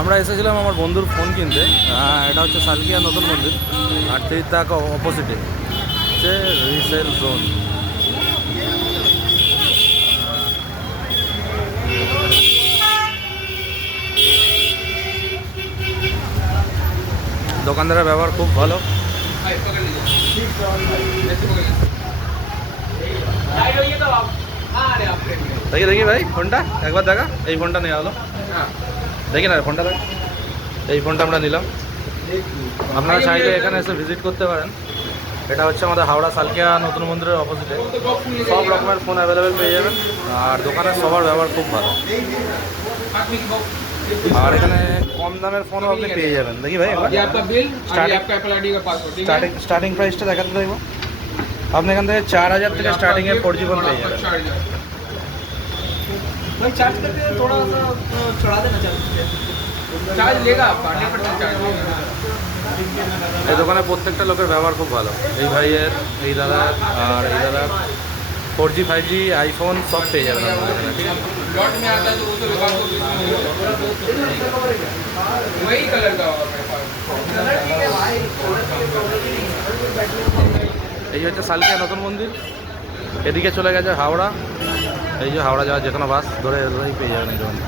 আমরা এসেছিলাম আমার বন্ধুর ফোন কিনতে। এটা হচ্ছে সালকিয়া নতুন মন্দির আর তীর্থাক অপোজিটে হচ্ছে রিসেল জোন। দোকানদারের ব্যবহার খুব ভালো। দেখি দেখি ভাই ফোনটা একবার দেখা। এই ফোনটা নেওয়া হলো, দেখি না ফোনটা দেখ। এই ফোনটা আমরা নিলাম। আপনারা চাইলে এখানে এসে ভিজিট করতে পারেন। এটা হচ্ছে আমাদের হাওড়া সালকিয়া নতুন মন্দিরের অপোজিটে। সব রকমের ফোন অ্যাভেলেবেল পেয়ে যাবেন আর দোকানের সবার ব্যবহার খুব ভালো। আর এখানে কম দামের ফোনও আপনি পেয়ে যাবেন। দেখি ভাই স্টার্টিং প্রাইসটা দেখাতে দেখবো। আপনি এখান থেকে 4000 থেকে স্টার্টিংয়ে 4G ফোন পেয়ে যাবেন। এই দোকানে প্রত্যেকটা লোকের ব্যবহার খুব ভালো। এই ভাইয়ের, এই দাদার আর এই দাদার 4G 5G আইফোন সব পেয়ে যাবেন আপনারা এখানে, ঠিক আছে। এই হচ্ছে সালকিয়া নতুন মন্দির। এদিকে চলে গেছে হাওড়া। এই যে হাওড়া যাওয়ার যে কোনো বাস ধরে ধরেই পেয়ে যাবেন এই দোকানে।